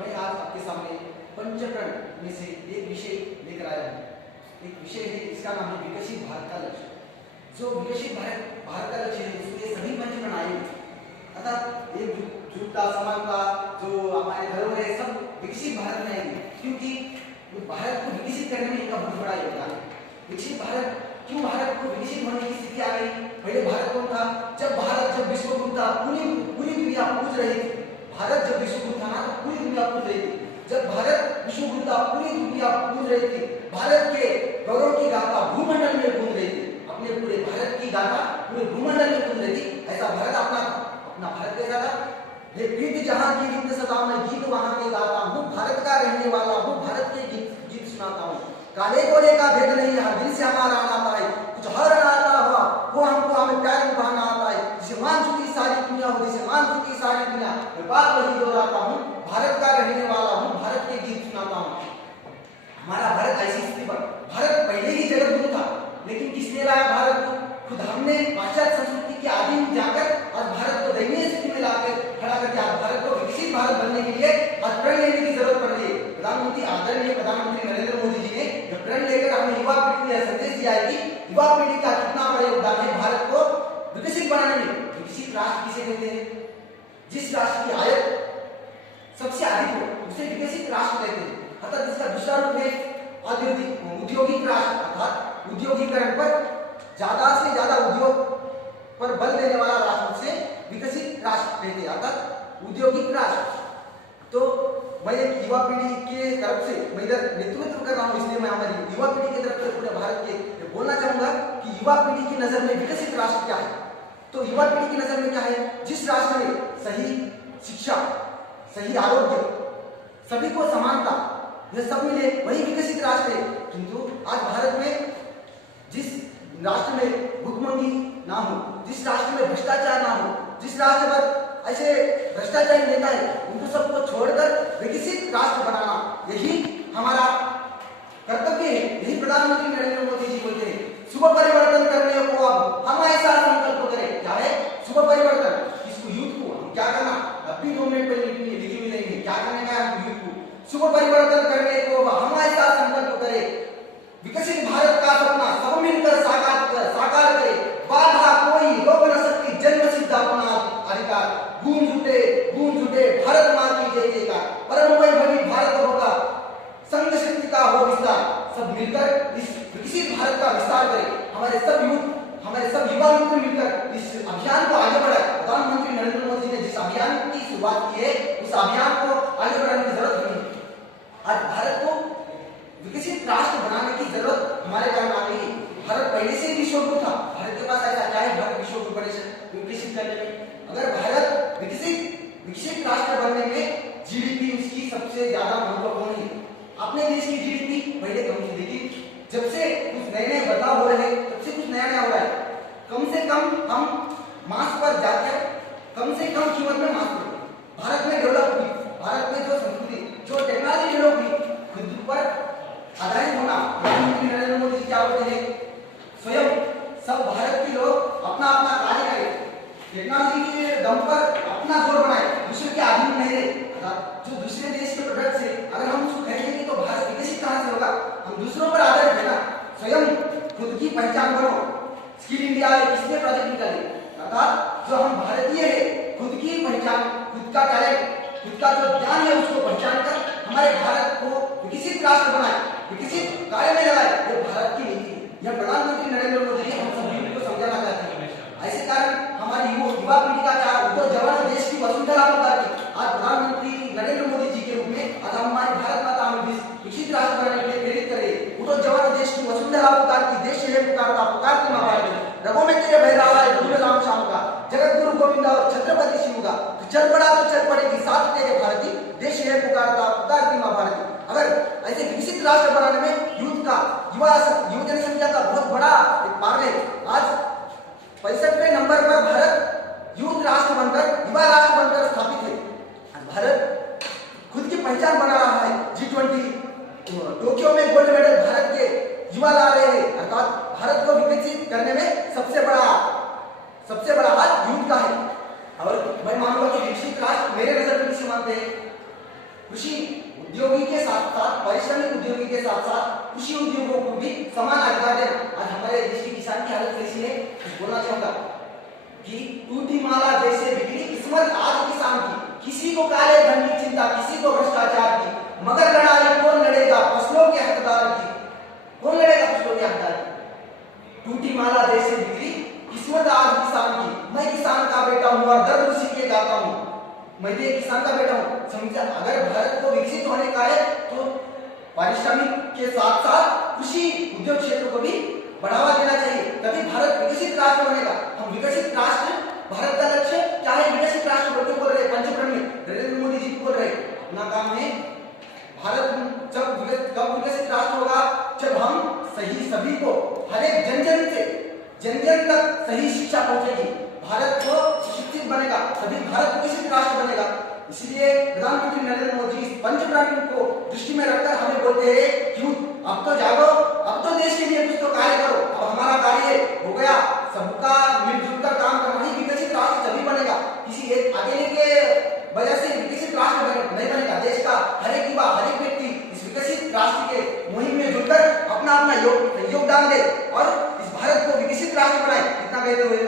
मैं आज आपके सामने पंचकरण में से एक विषय लेकर आया हूँ। एक विषय है, इसका नाम है विकसित भारत का लक्ष्य। जो विकसित भारत का लक्ष्य है उसमें सभी पंचकरण आएंगे, अर्थात एकजुटता, समानता, जो हमारे धरोहर है, सब विकसित भारत में आएंगे। क्योंकि भारत को विकसित करने में इनका बहुत बड़ा योगदान है। विकसित भारत, क्यों भारत को विकसित होने की स्थिति आ गई? पहले भारत कौन था? जब विश्व गुरु था, पूरी दुनिया पूज रही थी। भारत जब विश्व गुरु था ना, तो पूरी दुनिया पूज रही थी। जब भारत विश्व गुरु था, पूरी दुनिया पूज रही थी। भारत के गौरव की गाथा भूमंडल में गूंज रही थी। अपने पूरे भारत की गाथा पूरे भूमंडल में गूंज रही थी। ऐसा भारत अपना भारत कैसा था? ये प्रीति जहां की गीत सदा मैं गीत वहां के गाता हूँ, भारत का रहने वाला हूँ, भारत के गीत सुनाता हूँ। काले गोरे का भेद नहीं है, दिल से हमारा नाता है। कुछ हर नाता हुआ वो हमको हमें प्यार निभाना आता है। जिसे मान चुकी सारी दुनिया हो, जिसे मान चुकी सारी दुनिया, मैं बात वही दोहराता हूँ, भारत का रहने वाला हूँ, भारत के गीत सुनाता हूँ। हमारा भारत ऐसी स्थिति पर, भारत पहले ही जगत गुरु था, लेकिन किसने लाया भारत को? खुद हमने पाश्चात्य संस्कृति के आदि में जाकर आज भारत को दयनीय स्थिति में लाकर खड़ा करके आज भारत को विकसित भारत बनने के लिए आज प्रण लेने की जरूरत पड़ रही है। प्रधानमंत्री आदरणीय प्रधानमंत्री नरेंद्र मोदी जी ने जो प्रण लेकर हमें युवा पीढ़ी को यह संदेश दिया है कि युवा पीढ़ी का कितना बड़ा योगदान है भारत को विकसित बनाने में। विकसित राष्ट्र किसे कहते हैं? जिस राष्ट्र की आयत सबसे अधिक हो उसे विकसित राष्ट्र कहते हैं। अर्थात इसका दूसरा रूप है औद्योगिक राष्ट्र, अर्थात उद्योगीकरण पर ज्यादा से ज्यादा उद्योग पर बल देने वाला राष्ट्र से विकसित राष्ट्र कहते हैं, अर्थात उद्योगिक राष्ट्र। तो मैं एक युवा पीढ़ी के तरफ से मैं इधर नेतृत्व कर रहा हूँ, इसलिए मैं हमारी युवा पीढ़ी की तरफ से पूरे भारत के बोलना चाहूंगा कि युवा पीढ़ी की नजर में विकसित राष्ट्र क्या है। तो युवा पीढ़ी की नजर में क्या है? जिस राष्ट्र में सही शिक्षा, सही आरोग्य, सभी को समानता, यह सब मिले, वही विकसित राष्ट्र है। किंतु आज भारत में जिस राष्ट्र में भुखमंगी ना हो, जिस राष्ट्र में भ्रष्टाचार ना हो, जिस राष्ट्र पर ऐसे भ्रष्टाचारी नेता है, उनको सबको छोड़कर विकसित राष्ट्र बनाना, यही हमारा कर्तव्य है। यही प्रधानमंत्री नरेंद्र मोदी जी बोलते हैं, शुभ परिवर्तन करने को अब हम ऐसा संकल्प करें। क्या है शुभ परिवर्तन? इसको यूथ को हम क्या करना, अपनी 2 मिनट पर लिखी हुई नहीं है, क्या करने का है यूथ को शुभ परिवर्तन करने को हम ऐसा संकल्प करें। विकसित भारत का सपना सब मिलकर साकार करे, बाधा कोई रोक न सकती, जन्म सिद्ध अपना अधिकार। गूंज उठे भारत माँ की जय जयकार, परम वैभवी भारत होगा, संघ शक्ति का हो विस्तार। सब मिलकर इस विकसित भारत का विस्तार करें। हमारे सब युवा मित्र मिलकर इस अभियान को आगे बढ़ाए। प्रधानमंत्री नरेंद्र मोदी जी ने जिस अभियान की शुरुआत की है, उस अभियान को आगे बढ़ाने की जरूरत नहीं है। आज भारत को विकसित राष्ट्र बनाने की जरूरत हमारे कारण आ गई। भारत पहले से विश्व गुरु था, भारत के पास ऐसा क्या है भारत विश्व गुरु बने विकसित करने में? अगर भारत विकसित राष्ट्र बनने में जीडीपी उसकी सबसे ज्यादा महत्वपूर्ण है। अपने देश की जीडीपी पहले कम थी, लेकिन जब से कुछ नए बदलाव हो रहे हैं, तब से कुछ नया हो रहा है। कम से कम हम मास्क पर जाकर कम से कम कीमत में मास्क लें। भारत में डेवलप हुई, भारत में जो संस्कृति, जो टेक्नोलॉजी डेवलप हुई, खुद पर आधारित होना। प्रधानमंत्री नरेंद्र मोदी जी क्या बोलते हैं? स्वयं सब भारत के लोग अपना अपना कार्य करें, टेक्नोलॉजी के दम पर अपना जोर बनाए, दूसरे के अधीन नहीं रहे। जो दूसरे देश के प्रोडक्ट है, अगर हम उसको खरीदेंगे तो भारत विकसित कहां से होगा? हम दूसरों पर आधारित है ना। स्वयं खुद की पहचान बनो। स्किल इंडिया है, किसने प्रोजेक्ट निकाले? अर्थात जो हम भारतीय है, खुद की पहचान, खुद का टैलेंट, खुद का जो ज्ञान है उसको पहचान कर हमारे भारत को विकसित राष्ट्र बनाए, विकसित कार्य में लगाए। ये भारत की नीति है। यह प्रधानमंत्री नरेंद्र मोदी जी हम सभी को समझाना चाहते हैं। ऐसे कारण हमारी युवा पीढ़ी का क्या उद्धव जवान देश की वसुंधरा पुकार के आज प्रधानमंत्री नरेंद्र मोदी जी के रूप में आज हमारी भारत माता हमें विकसित राष्ट्र बनाने के लिए प्रेरित करे। उद्धव जवान देश की वसुंधरा पुकार की, देश है पुकारता पुकारती मां भारत, रगों में तेरे बह रहा है दूर राम शाम का, जगत गुरु गोविंद और छत्रपति शिव का, चल पड़ा तो चल पड़ेगी साथ तेरे भारती, देश है पुकारता पुकारती मां भारती। अगर ऐसे विकसित राष्ट्र बनाने में यूथ का, युवा जनसंख्या का बहुत बड़ा एक पार है। आज 65वें नंबर पर भारत यूथ राष्ट्र बनकर, युवा राष्ट्र बनकर स्थापित है। भारत खुद की पहचान बना रहा है। G20 टोक्यो में गोल्ड मेडल भारत के युवा ला रहे हैं। अर्थात भारत को विकसित करने में सबसे बड़ा हाथ यूथ का है। और मैं मानूंगा कि विकसित राष्ट्र मेरे नजर में किसे मानते हैं? कृषि उद्योगी के साथ साथ, पारिश्रमिक उद्योगी के साथ साथ कृषि उद्योगों को भी समान अधिकार देना। आज हमारे देश के किसान की हालत कैसी है, कुछ बोलना चाहूंगा कि टूटी माला जैसे बिगड़ी किस्मत आज किसान की, किसी को काले धन की चिंता, किसी को भ्रष्टाचार की, मगर लड़ाई कौन लड़ेगा फसलों के हकदार की, कौन लड़ेगा फसलों के हकदार की। टूटी माला जैसे बिगड़ी किस्मत आज किसान की, मैं किसान का बेटा हूं और दर्द उसी के गाता हूं, मैं भी एक किसान का बेटा हूं। समझा, अगर भारत को विकसित होने का है तो पारिश्रमिक के साथ साथ कृषि उद्योग क्षेत्र को भी बढ़ावा देना चाहिए, तभी भारत विकसित राष्ट्र बनेगा। हम विकसित राष्ट्र, भारत का लक्ष्य क्या है, विकसित राष्ट्र बोल के बोल रहे पंचकरण में नरेंद्र मोदी जी बोल रहे, अपना काम है भारत कब विकसित राष्ट्र होगा, जब हम सभी को, हर एक जन जन तक सही शिक्षा पहुंचेगी, भारत को शिक्षित बनेगा, तभी भारत विकसित राष्ट्र बनेगा। इसलिए प्रधानमंत्री नरेंद्र मोदी इस पंचप्राण को दृष्टि में रखकर हमें बोलते हैं कि अब तो जागो, अब तो देश के लिए कुछ तो कार्य करो, अब हमारा कार्य हो गया, सबका मिलजुल कर काम करना ही विकसित राष्ट्र तभी बनेगा। किसी एक अकेले के वजह से विकसित राष्ट्र नहीं बनेगा। देश का हर एक युवा, हर एक व्यक्ति इस विकसित राष्ट्र के मुहिम में जुड़कर अपना योगदान दे और इस भारत को विकसित राष्ट्र बनाए। इतना कहते हुए